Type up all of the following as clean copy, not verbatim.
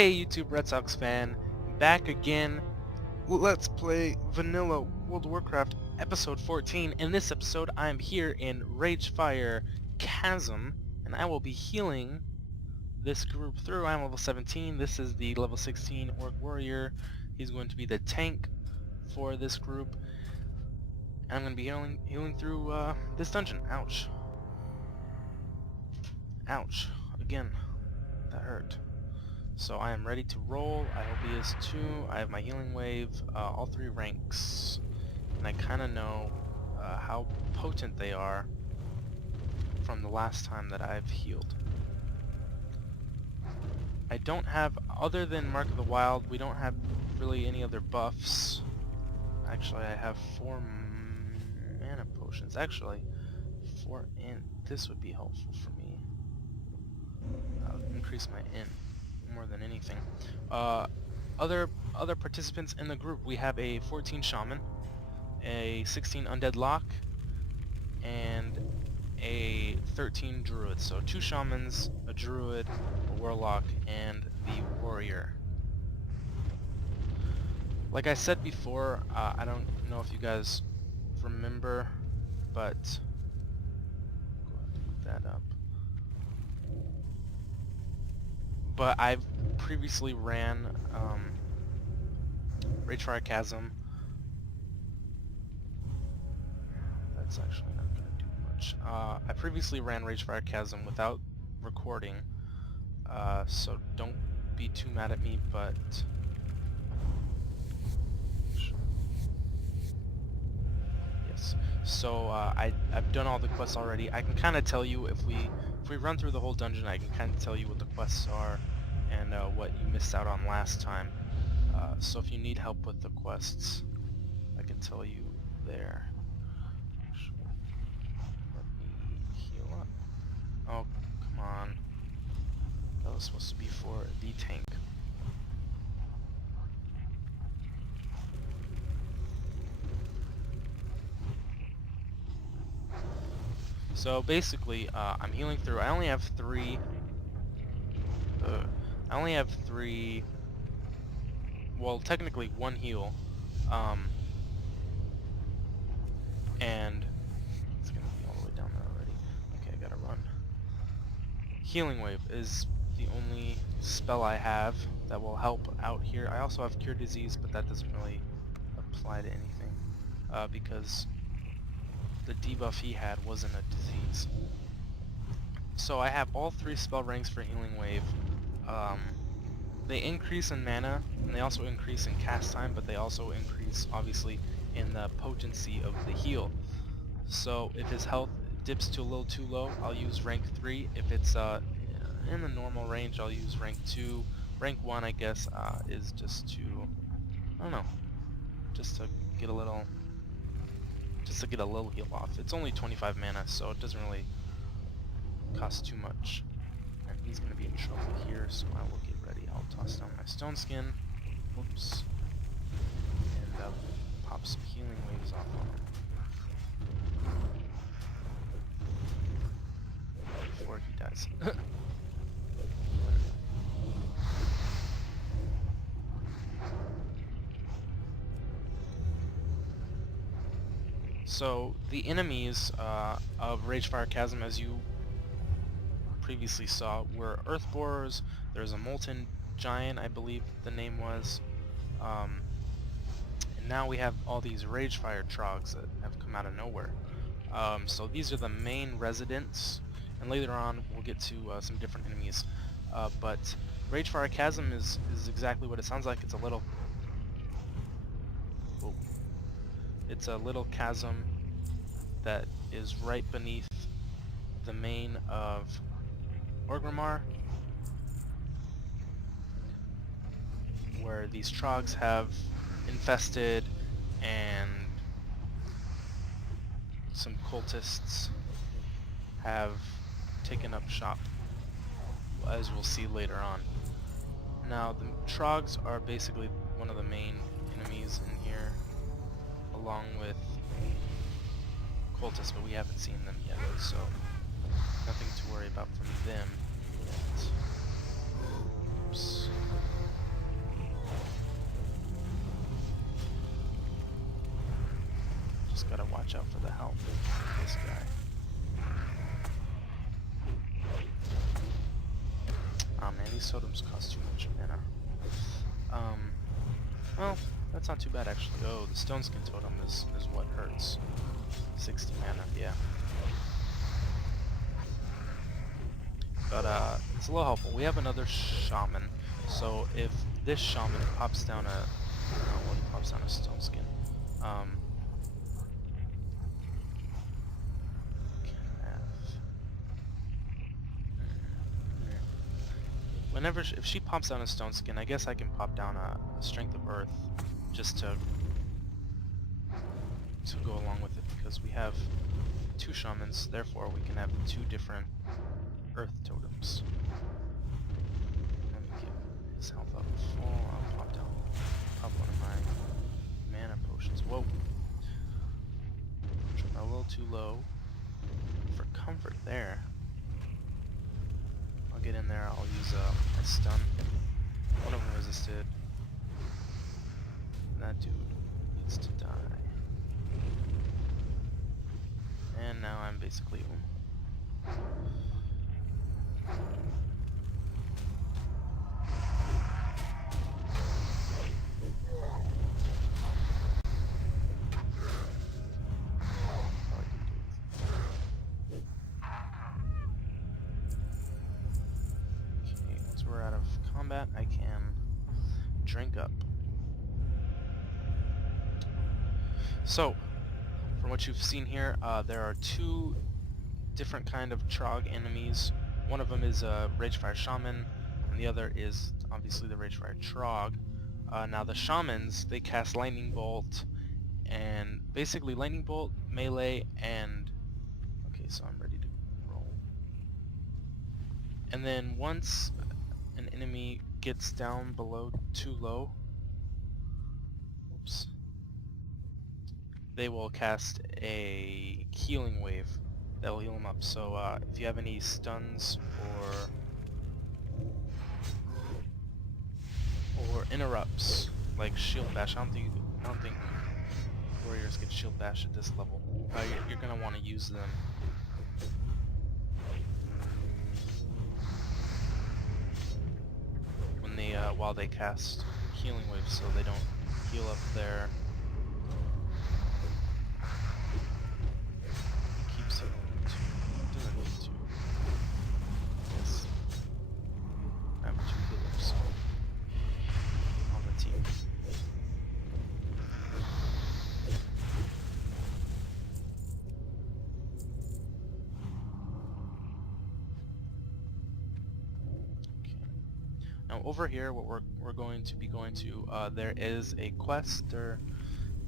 Hey YouTube Red Sox fan, back again. Let's play Vanilla World of Warcraft episode 14. In this episode I am here in Ragefire Chasm, and I will be healing this group through. I'm level 17, this is the level 16 Orc Warrior. He's going to be the tank for this group. And I'm going to be healing through this dungeon. Ouch. Ouch. Again, that hurt. So I am ready to roll. I hope he is too. I have my healing wave, all 3 ranks, and I kind of know how potent they are from the last time that I've healed. I don't have, other than Mark of the Wild, we don't have really any other buffs. Actually, I have 4 mana potions. Actually, 4 int. This would be helpful for me. I'll increase my int more than anything. Other participants in the group, we have a 14 shaman, a 16 undead lock, and a 13 druid. So 2 shamans, a druid, a warlock, and the warrior. Like I said before, I don't know if you guys remember, but go ahead and look that up. But I've previously ran Ragefire Chasm. That's actually not going to do much. I previously ran Ragefire Chasm without recording, so don't be too mad at me, but yes. So I've done all the quests already. I can kind of tell you if we run through the whole dungeon, I can kind of tell you what the quests are and what you missed out on last time. So if you need help with the quests, I can tell you there. Actually, let me heal up. Oh, come on. That was supposed to be for the tank. So basically, I'm healing through. I only have 3. Well, technically 1 heal, and it's gonna be all the way down there already. Okay, I gotta run. Healing Wave is the only spell I have that will help out here. I also have Cure Disease, but that doesn't really apply to anything, because the debuff he had wasn't a disease. So I have all 3 spell ranks for Healing Wave. They increase in mana, and they also increase in cast time, but they also increase, obviously, in the potency of the heal. So if his health dips to a little too low, I'll use rank 3. If it's in the normal range, I'll use rank 2. Rank 1, I guess, is just to, I don't know, just to get a little heal off. It's only 25 mana, so it doesn't really cost too much. And he's going to be in trouble here, so I will get ready. I'll toss down my stone skin. Whoops. And pop some healing waves off on him before he dies. So the enemies of Ragefire Chasm, as you previously saw, were Earthborers. There's a Molten Giant, I believe the name was, and now we have all these Ragefire Trogs that have come out of nowhere. So these are the main residents, and later on we'll get to some different enemies. But Ragefire Chasm is exactly what it sounds like. It's a little... Whoa. It's a little chasm that is right beneath the main of Orgrimmar, where these Trogs have infested and some cultists have taken up shop, as we'll see later on. Now, the Trogs are basically one of the main enemies in here, along with cultists, but we haven't seen them yet, so nothing to worry about from them yet. Oops. Just gotta watch out for the health of this guy. Oh man, these totems cost too much mana. Well, that's not too bad actually. Oh, the stone skin totem is what hurts. 60 mana, yeah. But it's a little helpful. We have another shaman, so if this shaman pops down a, well, he pops down a stone skin. Whenever if she pops down a stone skin, I guess I can pop down a strength of earth, just to go along with it, because we have 2 shamans, therefore we can have 2 different earth totems. Let me get his health up full. I'll pop down one of my mana potions. Whoa! A little too low for comfort there. I'll get in there. I'll use a stun. One of them resisted. That dude needs to die. And now I'm basically we're out of combat, I can drink up. So, from what you've seen here, there are 2 different kind of Trog enemies. One of them is a Ragefire Shaman, and the other is obviously the Ragefire Trog. Now the Shamans, they cast Lightning Bolt, and basically Lightning Bolt, melee, and... Okay, so I'm ready to roll. And then once an enemy gets down below too low, oops, they will cast a healing wave that'll heal them up. So if you have any stuns or interrupts like shield bash, I don't think warriors get shield bash at this level. You're gonna want to use them when they while they cast healing waves, so they don't heal up their. He keeps healing too. Doesn't need to. Yes. I have 2 healers on the team. Now over here, what we're going to be going to, there is a quest there,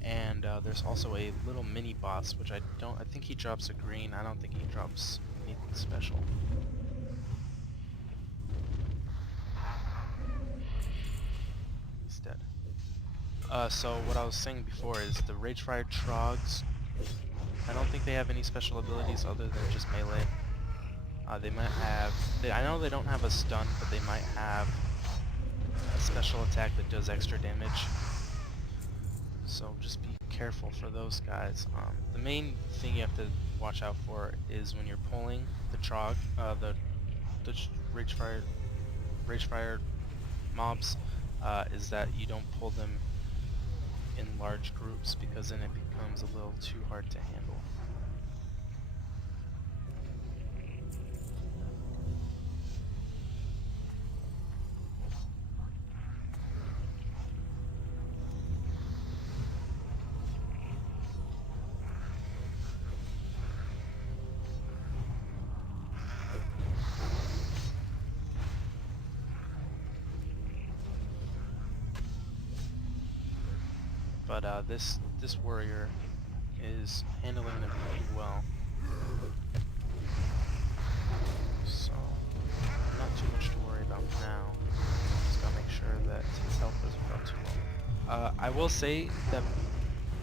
and there's also a little mini boss, which I think he drops a green. I don't think he drops anything special. He's dead. So what I was saying before is the Ragefire Trogs, I don't think they have any special abilities other than just melee. They might have, I know they don't have a stun, but they might have a special attack that does extra damage. So just be careful for those guys. The main thing you have to watch out for is when you're pulling the Trog, the Ragefire mobs, is that you don't pull them in large groups, because then it becomes a little too hard to handle. But this warrior is handling them pretty well. So not too much to worry about now. Just gotta make sure that his health doesn't go too low. I will say that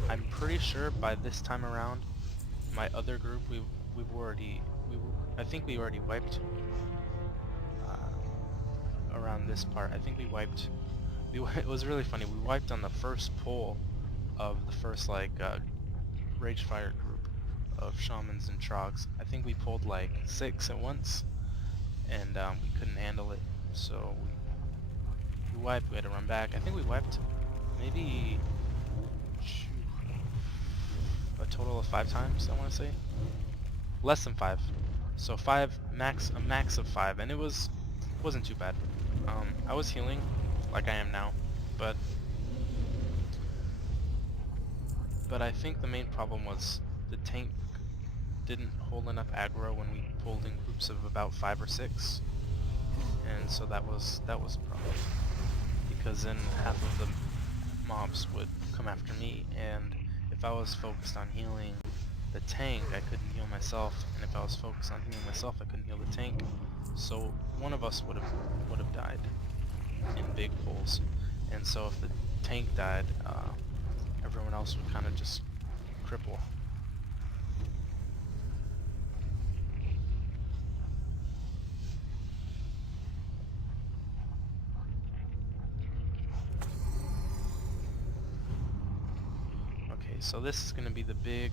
I'm pretty sure by this time around, my other group I think we already wiped around this part. I think we wiped. It was really funny. We wiped on the first pull of the first like Ragefire group of shamans and trogs. I think we pulled like 6 at once, and we couldn't handle it, so we wiped. We had to run back. I think we wiped maybe a total of 5 times. I want to say less than 5. So 5 max, a max of 5, and wasn't too bad. I was healing like I am now, but I think the main problem was the tank didn't hold enough aggro when we pulled in groups of about 5 or 6, and so that was a problem, because then half of the mobs would come after me, and if I was focused on healing the tank, I couldn't heal myself, and if I was focused on healing myself, I couldn't heal the tank. So one of us would have died in big pulls, and so if the tank died, everyone else would kind of just cripple. Okay, so this is going to be the big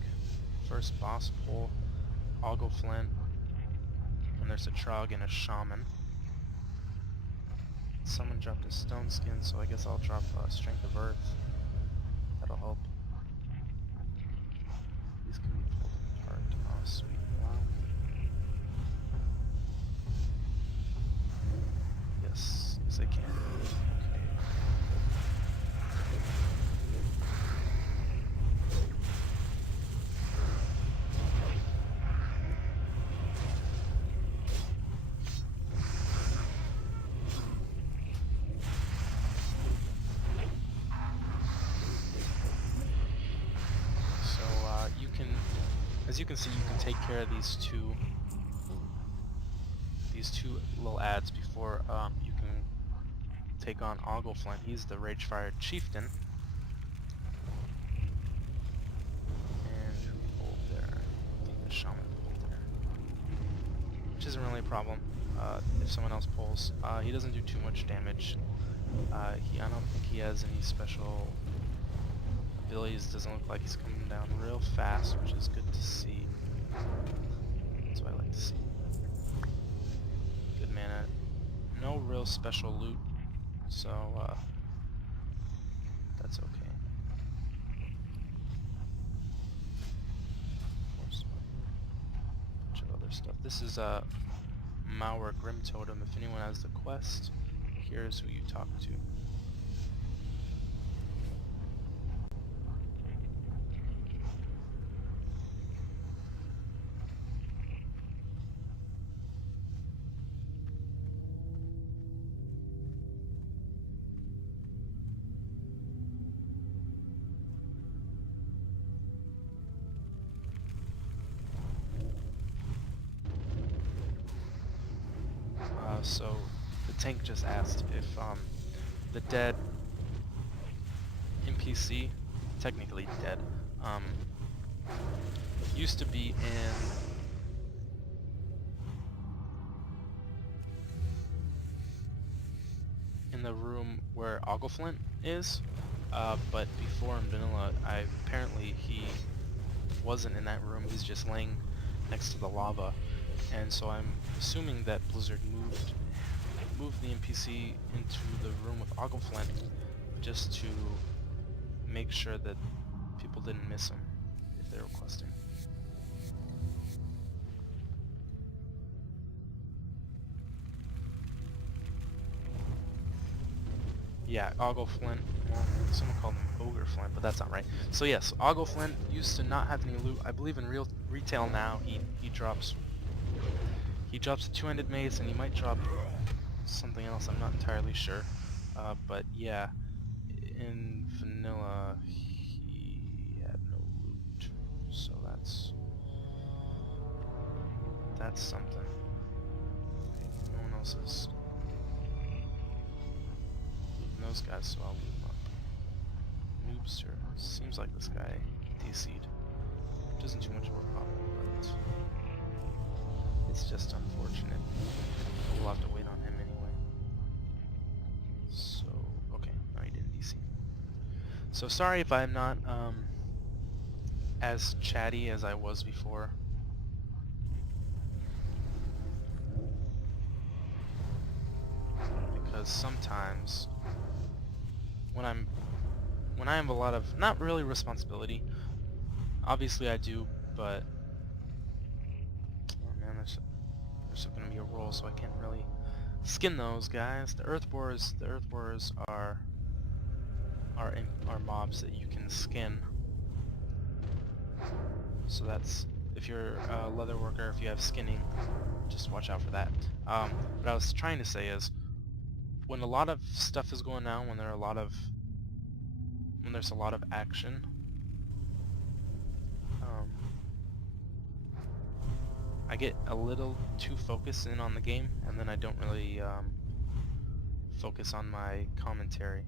first boss pull. I'll go Flint, and there's a Trog and a Shaman. Someone dropped a Stone Skin, so I guess I'll drop Strength of Earth. That'll help. These can be pulled apart. Oh, sweet. Wow. Yes, yes I can. Okay. As you can see, you can take care of these two little ads before you can take on Ogleflint. He's the Ragefire Chieftain. And who pulled there? I think the Shaman pulled there. Which isn't really a problem if someone else pulls. He doesn't do too much damage. I don't think he has any special abilities. Doesn't look like he's coming down real fast, which is good to see. That's what I like to see. Good mana. No real special loot, so that's okay. Bunch of other stuff. This is a Mauer Grim Totem. If anyone has the quest, here's who you talk to. So the tank just asked if the dead NPC, technically dead, used to be in the room where Ogleflint is, but before in Vanilla, apparently he wasn't in that room. He's just laying next to the lava. And so I'm assuming that Blizzard moved the NPC into the room with Ogleflint just to make sure that people didn't miss him if they were questing. Yeah, Ogleflint. Well, someone called him Ogreflint, but that's not right. So yes, Ogleflint used to not have any loot. I believe in real retail now he drops a two-handed mace, and he might drop something else. I'm not entirely sure, but yeah, in Vanilla he had no loot, so that's something. Okay, no one else is looting those guys, so I'll loot them up. Noobster. Seems like this guy DC'd. Doesn't do much work on him, but it's just unfortunate. We'll have to wait on him anyway. So sorry if I'm not as chatty as I was before. Because sometimes when I have a lot of, not really responsibility, obviously I do, but oh man, there's gonna be a roll, so I can't really skin those guys. The earth borers are mobs that you can skin. So that's, if you're a leather worker, if you have skinning, just watch out for that. What I was trying to say is, when a lot of stuff is going down, when there's a lot of action, I get a little too focused in on the game, and then I don't really focus on my commentary.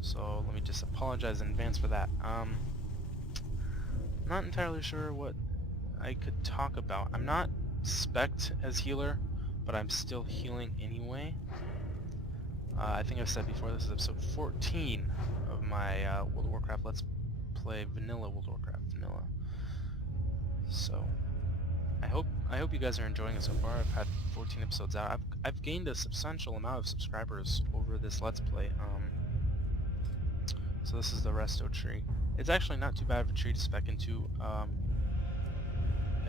So let me just apologize in advance for that. Not entirely sure what I could talk about. I'm not spec'd as healer, but I'm still healing anyway. I think I've said before, this is episode 14 of my World of Warcraft Let's Play Vanilla World of Warcraft Vanilla. So I hope you guys are enjoying it so far. I've had 14 episodes out. I've gained a substantial amount of subscribers over this Let's Play. So this is the Resto tree. It's actually not too bad of a tree to spec into. I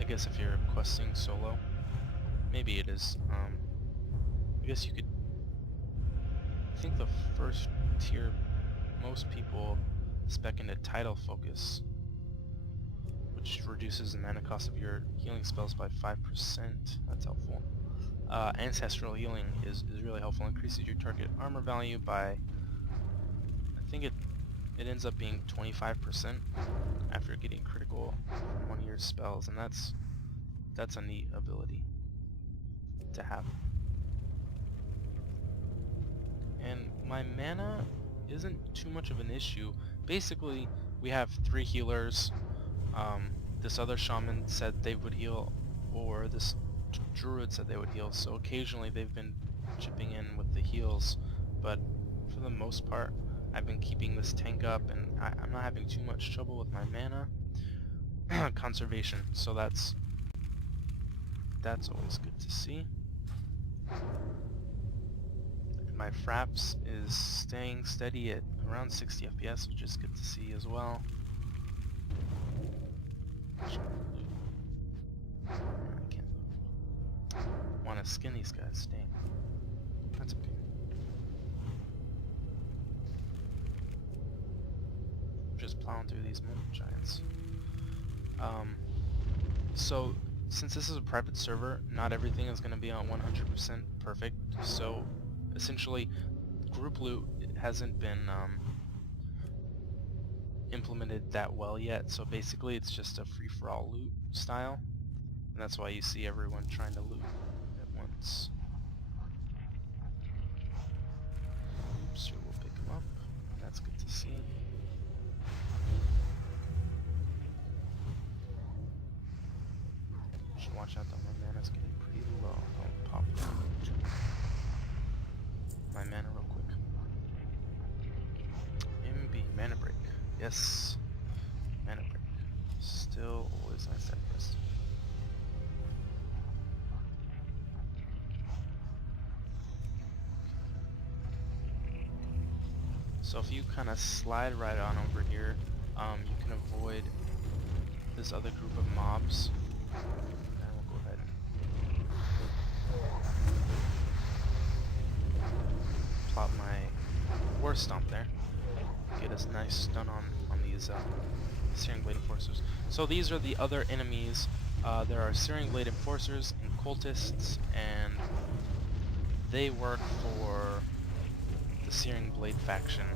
guess if you're questing solo, maybe it is. I guess you could. I think the first tier, most people spec into title focus, which reduces the mana cost of your healing spells by 5%. That's helpful. Ancestral healing is really helpful. Increases your target armor value by, I think it ends up being 25% after getting critical from one of your spells, and that's a neat ability to have. And my mana isn't too much of an issue. Basically, we have 3 healers. This other shaman said they would heal, or this druid said they would heal, so occasionally they've been chipping in with the heals, but for the most part I've been keeping this tank up, and I'm not having too much trouble with my mana conservation, so that's always good to see. My fraps is staying steady at around 60 FPS, which is good to see as well. I can't want to skin these guys, dang. That's okay. Just plowing through these moon giants. So since this is a private server, not everything is going to be on 100% perfect. So essentially, group loot hasn't been implemented that well yet. So basically, it's just a free-for-all loot style, and that's why you see everyone trying to loot at once. So we'll pick them up. That's good to see. Should watch out though, my mana's getting pretty low. Don't pop down my mana real quick. MB, mana break. Yes. Mana break. Still always nice to have rest. So if you kind of slide right on over here, you can avoid this other group of mobs. And we'll go ahead and plop my War Stomp there. Get a nice stun on these Searing Blade Enforcers. So these are the other enemies. There are Searing Blade Enforcers and Cultists, and they work for the Searing Blade faction,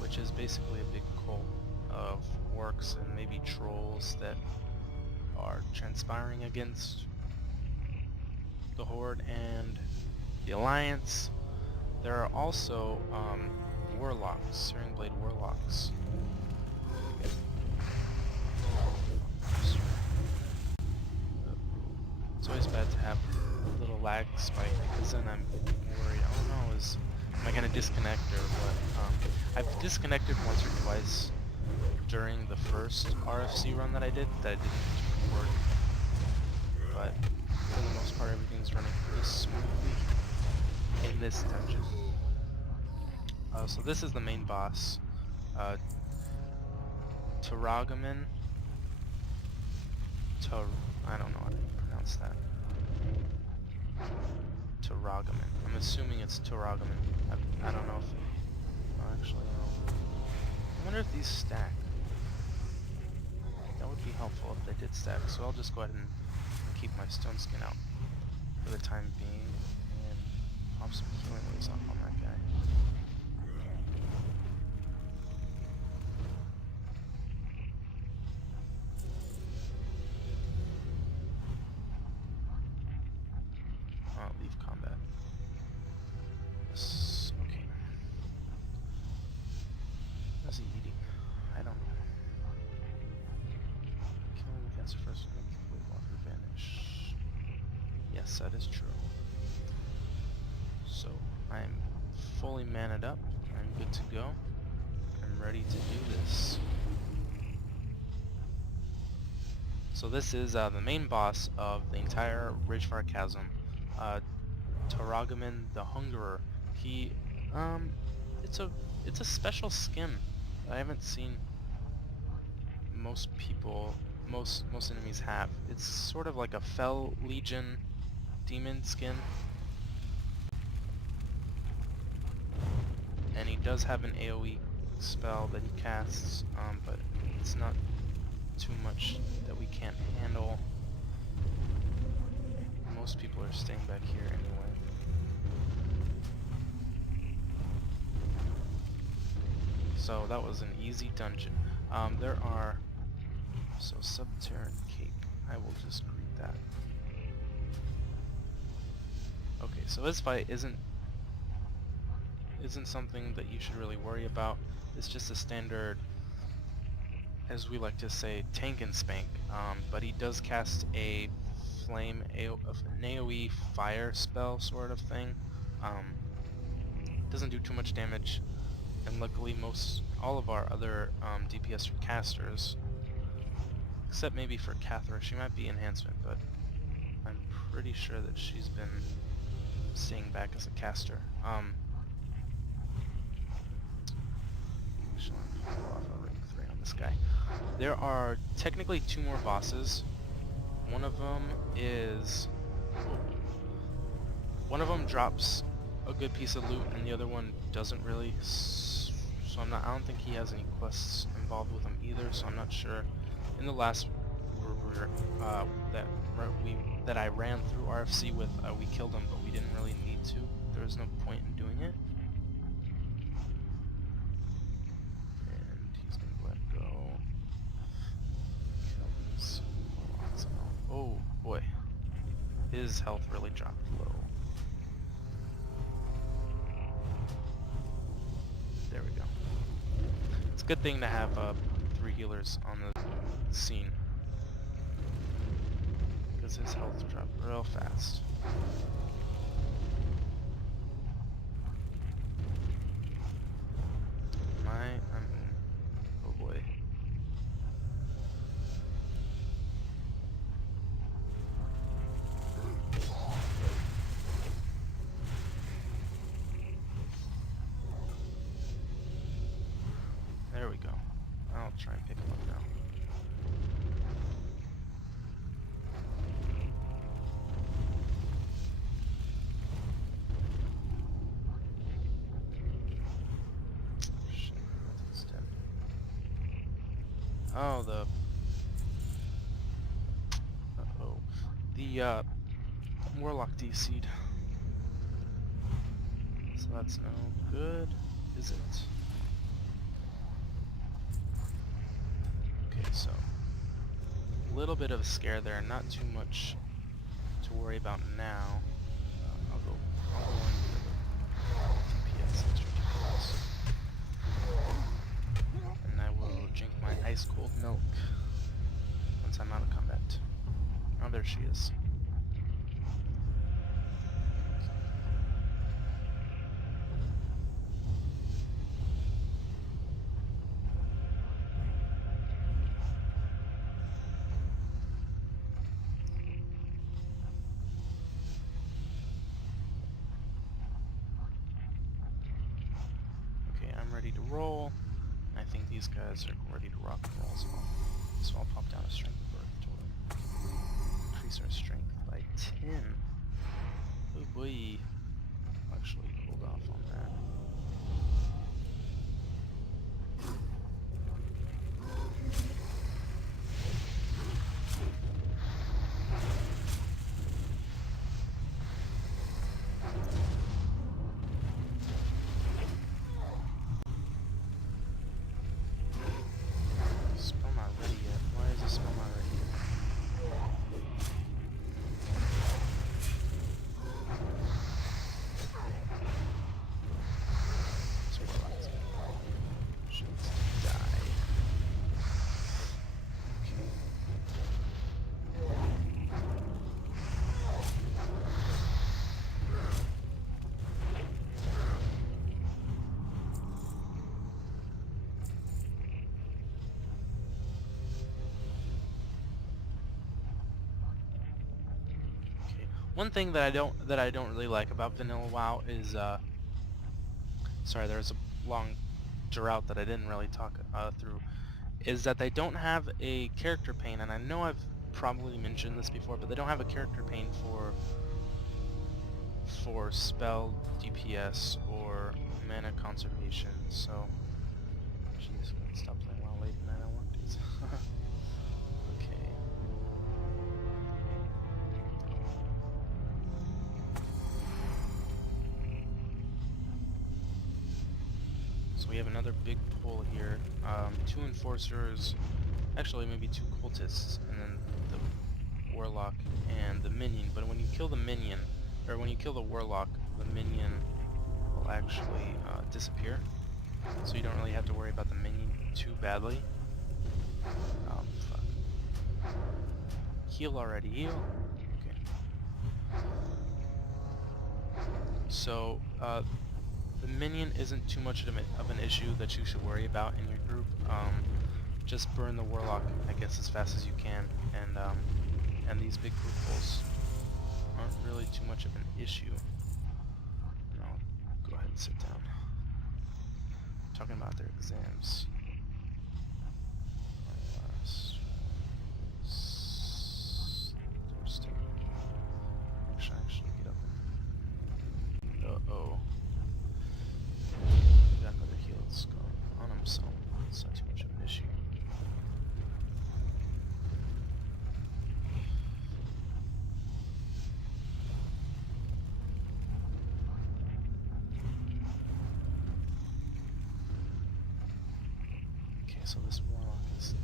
which is basically a big cult of orcs and maybe trolls that are transpiring against the Horde and the Alliance. There are also warlocks, Searing Blade warlocks. It's always bad to have a little lag spike, because then I'm worried, oh no, am I gonna disconnect or what? I've disconnected once or twice during the first RFC run that I did that I didn't record, but for the most part everything's running pretty smoothly in this dungeon. So this is the main boss, Taragaman. I don't know how to pronounce that. Taragaman. I'm assuming it's Taragaman. I don't know if it... Oh, actually, no. I wonder if these stack. That would be helpful if they did stack, so I'll just go ahead and keep my stone skin out for the time being, and pop some healing waves off on that guy. Leave combat. Yes, okay. What is he eating? I don't know. Killing the cancer first will make the Weight Walker vanish. Yes, that is true. So, I'm fully manned up. I'm good to go. I'm ready to do this. So this is the main boss of the entire Ragefire Chasm. Taragaman the Hungerer. He, it's a special skin that I haven't seen most enemies have. It's sort of like a Fel Legion demon skin, and he does have an AoE spell that he casts, but it's not too much that we can't handle. Most people are staying back here anyway. So that was an easy dungeon. There are... So, Subterran Cake. I will just greet that. Okay, so this fight isn't something that you should really worry about. It's just a standard, as we like to say, tank and spank. But he does cast a an AoE fire spell sort of thing. Doesn't do too much damage, and luckily all of our other DPS casters, except maybe for Cathra, she might be enhancement, but I'm pretty sure that she's been staying back as a caster. Actually, I'll pull off a ring 3 on this guy. There are technically 2 more bosses. One of them drops a good piece of loot, and the other one doesn't really. So I don't think he has any quests involved with him either. So I'm not sure. In the last group that I ran through RFC with, we killed him, but we didn't really need to. There was no point in doing it. And he's gonna go ahead and go. Oh boy, his health really dropped low. There we go. It's a good thing to have 3 healers on the scene, because his health dropped real fast. Oh boy. There we go. I'll try and pick him up now. Shit, he's dead. Oh, the Warlock DC'd. So that's no good, is it? Okay, so a little bit of a scare there, not too much to worry about now. I'll go into the DPS extra DPS. And I will drink my ice cold milk once I'm out of combat. Oh, there she is. ready to roll. I think these guys are ready to rock and roll as well. So I'll pop down a strength of birth total. Increase our strength by 10. Oh boy. Actually, hold off on that. Spell not ready yet. Why is the spell not ready yet? So Warlock's should die. One thing that I don't really like about vanilla WoW is sorry, there's a long drought that I didn't really talk through, is that they don't have a character pane, and I know I've probably mentioned this before, but they don't have a character pane for spell DPS or mana conservation. So, jeez, stop playing WoW late at night on workdays. Okay. So we have another big pull here. 2 enforcers, actually maybe 2 cultists, and then the warlock and the minion. But when you kill the minion, or when you kill the warlock, the minion will actually disappear. So you don't really have to worry about the minion too badly. Fuck. Heal already, heal. Okay. So, the minion isn't too much of an issue that you should worry about in your group. Just burn the warlock, I guess, as fast as you can, and these big group pulls aren't really too much of an issue. And I'll go ahead and sit down. Talking about their exams. Thursday. Actually get up and... Uh-oh. Got another heal that's going on him, so it's not too much of an issue. Okay, so this warlock is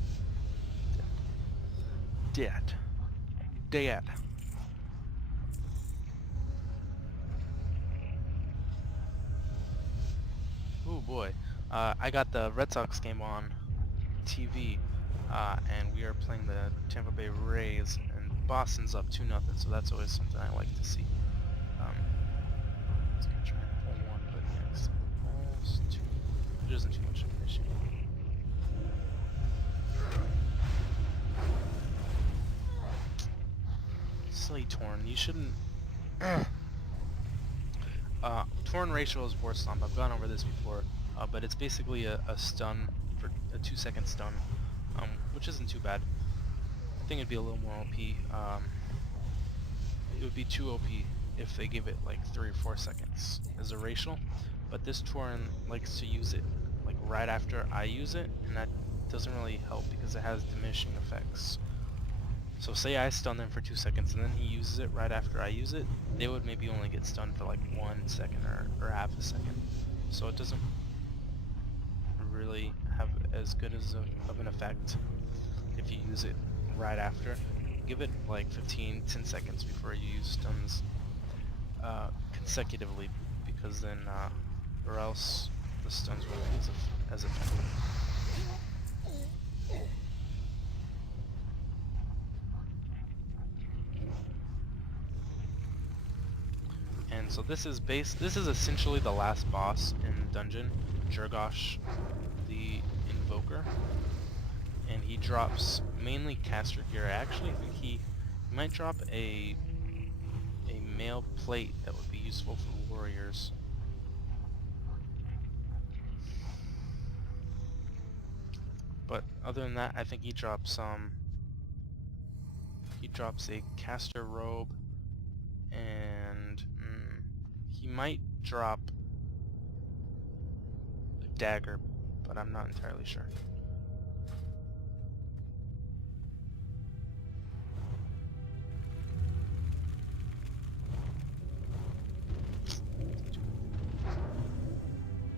dead. Dead. Oh boy, I got the Red Sox game on TV, and we are playing the Tampa Bay Rays, and Boston's up 2-0, so that's always something I like to see. I was gonna try and pull one, but yeah, it's almost 2. It isn't too much of an issue. Silly Torn, you shouldn't... Torn ratio is War Slump. I've gone over this before, but it's basically a stun, for a 2-second stun, which isn't too bad. I think it'd be a little more OP. It would be too OP if they give it like 3 or 4 seconds as a racial, but this Torn likes to use it like right after I use it, and that doesn't really help because it has diminishing effects. So say I stun them for 2 seconds and then he uses it right after I use it, they would maybe only get stunned for like 1 second or half a second. So it doesn't really have as good of an effect if you use it right after. Give it like 10 seconds before you use stuns consecutively, because then or else the stuns won't be as effective. And so this is essentially the last boss in the dungeon, Jurgosh the Invoker, and he drops mainly caster gear. I actually think he might drop a mail plate that would be useful for warriors. But other than that, I think he drops a caster robe, and he might drop a dagger, but I'm not entirely sure.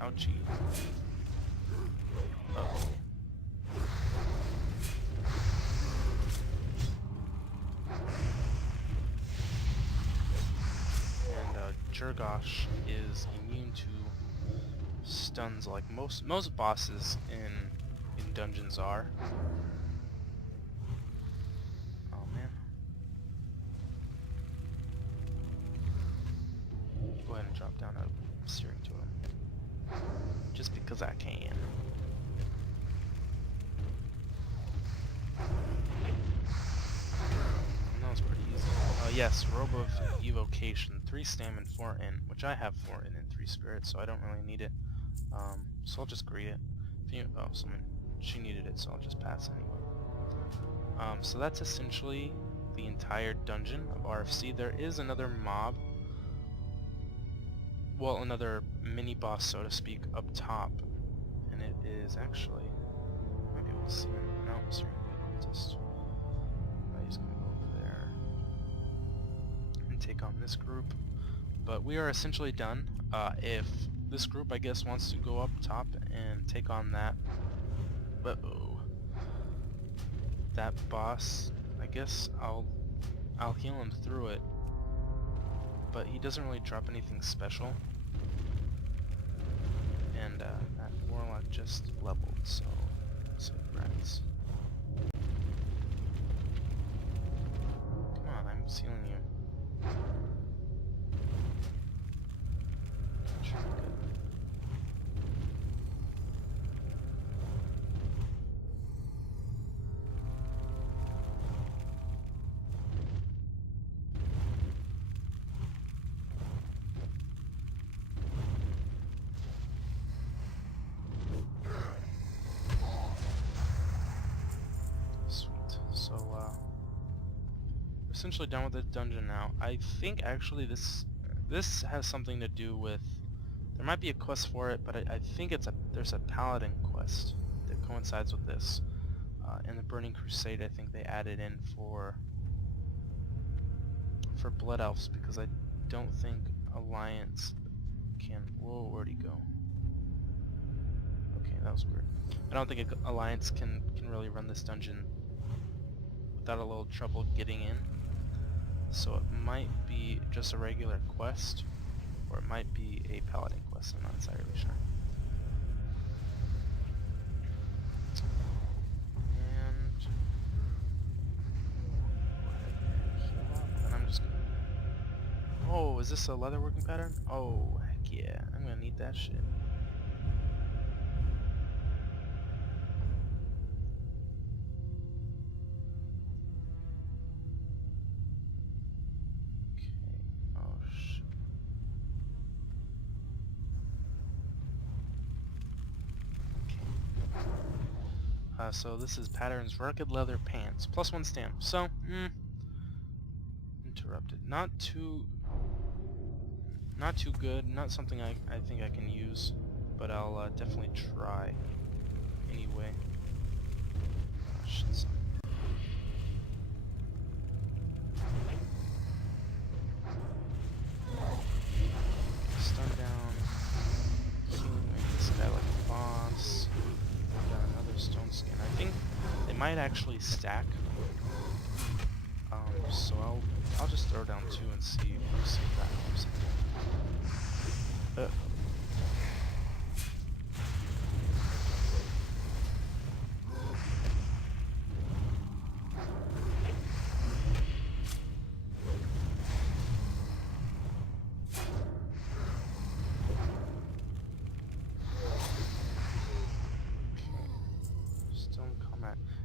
Ouchie. Uh-oh. And Jurgosh is immune to stuns like most bosses in dungeons are. Oh man. Go ahead and drop down a searing to him. Just because I can. And that was pretty easy. Yes, Robe of Evocation, 3 stamina, 4 in, which I have 4 in and 3 spirit, so I don't really need it. So I'll just greet it. She needed it, so I'll just pass anyway. So that's essentially the entire dungeon of RFC. There is another mob, well, another mini-boss, so to speak, up top, and it is actually, I might be able to see him. No, Searing Cultist. He's gonna go over there and take on this group, but we are essentially done. If this group, I guess, wants to go up top and take on that, that boss, I guess I'll heal him through it, but he doesn't really drop anything special. And that Warlock just leveled, so rats. Come on, I'm sealing you. Should be good. Essentially done with the dungeon now. I think actually this has something to do with, there might be a quest for it, but I think there's a paladin quest that coincides with this. In the Burning Crusade, I think they added in for Blood Elves, because I don't think Alliance can. Whoa, where'd he go? Okay, that was weird. I don't think Alliance can really run this dungeon without a little trouble getting in. So it might be just a regular quest, or it might be a paladin quest. I'm not entirely sure. And I'm just gonna... Oh, is this a leatherworking pattern? Oh, heck yeah. I'm gonna need that shit. So this is Pattern's Rugged Leather Pants. +1 stamp. So, interrupted. Not too good. Not something I think I can use, but I'll definitely try anyway. Oh, shit, son. Stun down. Healing like this guy like a boss. Got another stone skin. I think they might actually stack. So I'll just throw down 2 and see if that helps.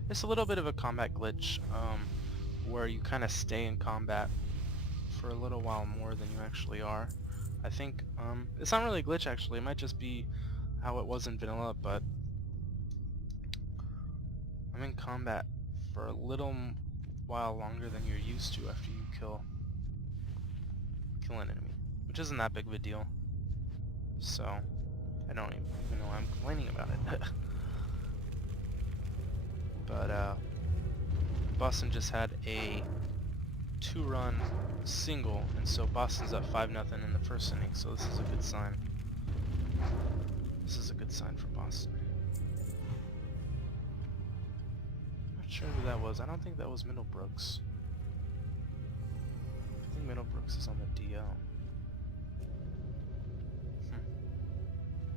It's a little bit of a combat glitch, where you kind of stay in combat for a little while more than you actually are. I think, it's not really a glitch actually, it might just be how it was in vanilla, but I'm in combat for a little while longer than you're used to after you kill an enemy, which isn't that big of a deal. So I don't even know why I'm complaining about it. But Boston just had a 2-run single, and so Boston's up 5-0 in the first inning. So this is a good sign. This is a good sign for Boston. Not sure who that was. I don't think that was Middlebrooks. I think Middlebrooks is on the DL.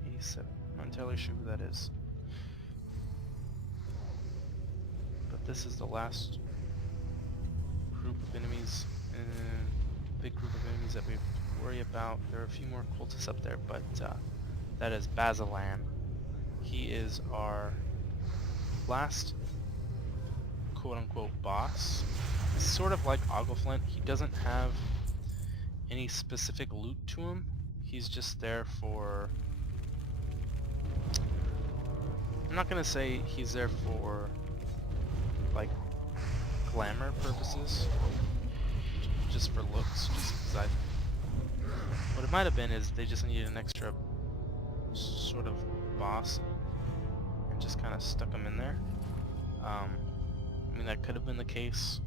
87. Not entirely sure who that is. But this is the last group of enemies, big group of enemies that we have to worry about. There are a few more cultists up there, but that is Basilan. He is our last quote-unquote boss. He's sort of like Ogleflint. He doesn't have any specific loot to him. He's just there for... I'm not gonna say he's there for like glamour purposes, just for looks, just because what it might have been is they just needed an extra sort of boss and just kind of stuck him in there. I mean, that could have been the case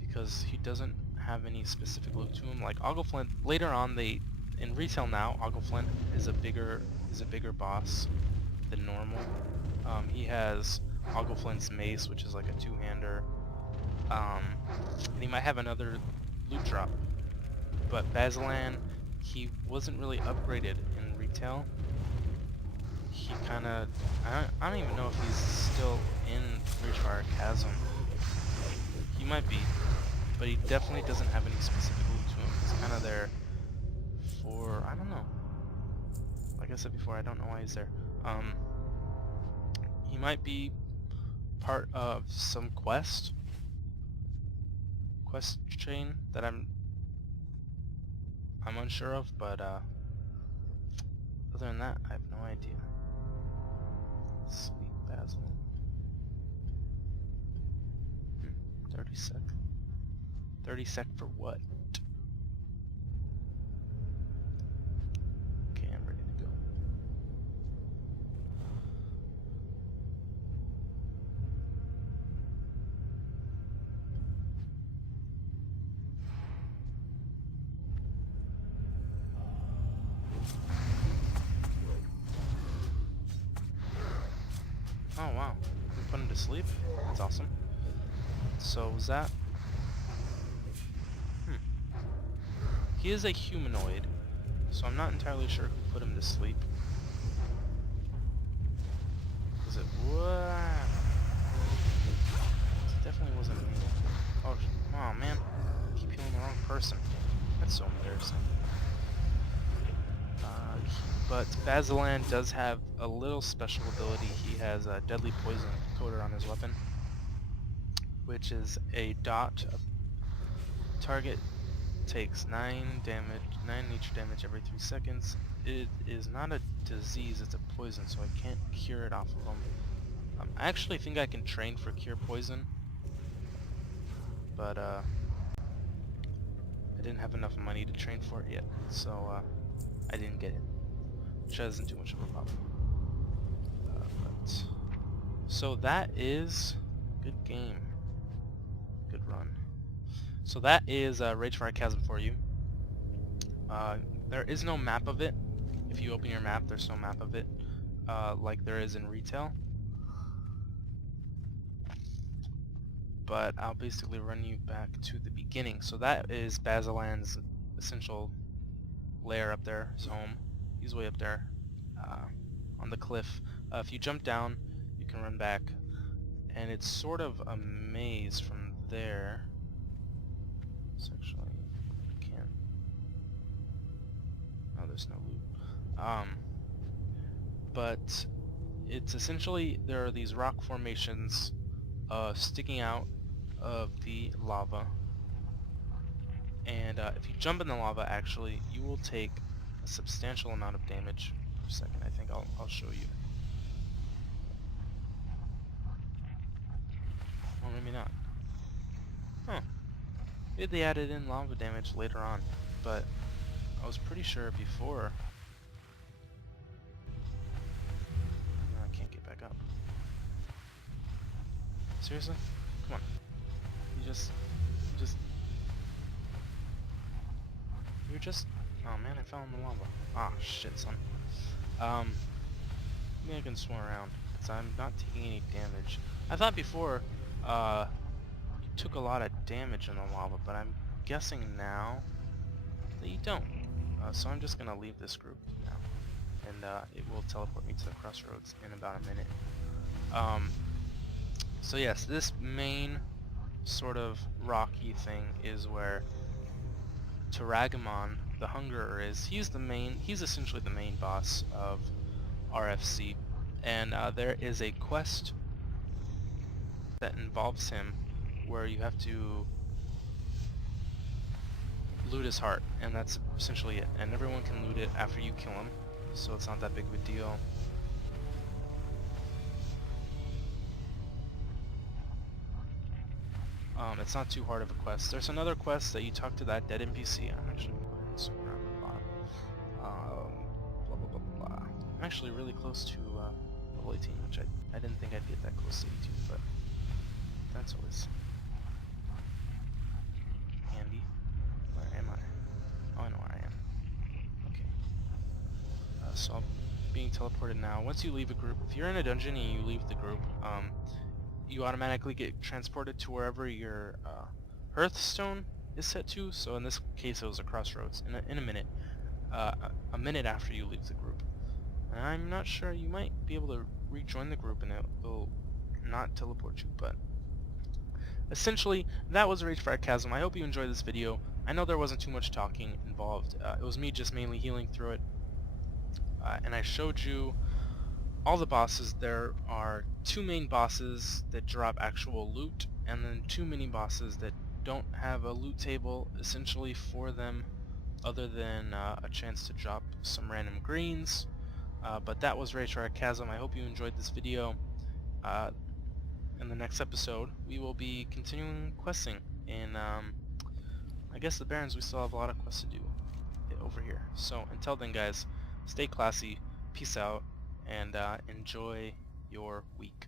because he doesn't have any specific loot to him. Like Ogleflint, later on, in retail now, Ogleflint is a bigger boss than normal. He has Ogleflint's mace, which is like a 2-hander, and he might have another loot drop. But Basilan, he wasn't really upgraded in retail. He kind of, I don't even know if he's still in Ragefire Chasm. He might be, but he definitely doesn't have any specific loot to him. He's kind of there for, I don't know. Like I said before, I don't know why he's there. He might be part of some quest chain that I'm unsure of, but other than that, I have no idea. Sweet Basil. 30 sec. 30 sec for what? Okay, I'm ready to go. Oh wow, we put him to sleep? That's awesome. So was that... He is a humanoid, so I'm not entirely sure who put him to sleep. Was it... What? It definitely wasn't me. Oh man, I keep healing the wrong person. That's so embarrassing. But Basilan does have a little special ability. He has a deadly poison coated on his weapon, which is a dot. Target takes 9 nature damage every 3 seconds. It is not a disease, it's a poison, so I can't cure it off of him. I actually think I can train for cure poison, but I didn't have enough money to train for it yet, so I didn't get it, which isn't too much of a problem. So that is good game, good run. So that is Ragefire Chasm for you. There is no map of it. If you open your map, there's no map of it, like there is in retail. But I'll basically run you back to the beginning. So that is Basilan's essential lair up there, his home. He's way up there on the cliff. If you jump down, you can run back, and it's sort of a maze from there. Actually, I can't. Oh, there's no loot. But it's essentially, there are these rock formations sticking out of the lava, and if you jump in the lava, actually, you will take a substantial amount of damage. For a second, I think I'll show you. Maybe they added in lava damage later on, but I was pretty sure before. No, I can't get back up. Seriously? Come on. You're just... Oh man, I fell in the lava. Ah, shit, son. Maybe I can swim around, because I'm not taking any damage. I thought before, you took a lot of damage in the lava, but I'm guessing now that you don't. So I'm just gonna leave this group now, and it will teleport me to the crossroads in about a minute. So yes, this main sort of rocky thing is where Taragamon, the Hungerer, is. He's essentially the main boss of RFC, and there is a quest that involves him where you have to loot his heart, and that's essentially it. And everyone can loot it after you kill him, so it's not that big of a deal. It's not too hard of a quest. There's another quest that you talk to that dead NPC. I'm actually going to go ahead and swim around the bottom. Blah blah blah blah blah. I'm actually really close to level 18, which I didn't think I'd get that close to 18, but that's always handy. Where am I? Oh, I know where I am. Okay. So I'm being teleported now. Once you leave a group, if you're in a dungeon and you leave the group, you automatically get transported to wherever your Hearthstone is set to. So in this case, it was a crossroads. In a minute, a minute after you leave the group. And I'm not sure, you might be able to rejoin the group and it'll not teleport you, but essentially, that was Ragefire Chasm. I hope you enjoyed this video. I know there wasn't too much talking involved. It was me just mainly healing through it. And I showed you all the bosses. There are 2 main bosses that drop actual loot, and then 2 mini bosses that don't have a loot table essentially for them other than a chance to drop some random greens. But that was Ragefire Chasm. I hope you enjoyed this video. In the next episode, we will be continuing questing in, I guess the Barrens. We still have a lot of quests to do over here. So until then, guys, stay classy, peace out, and enjoy your week.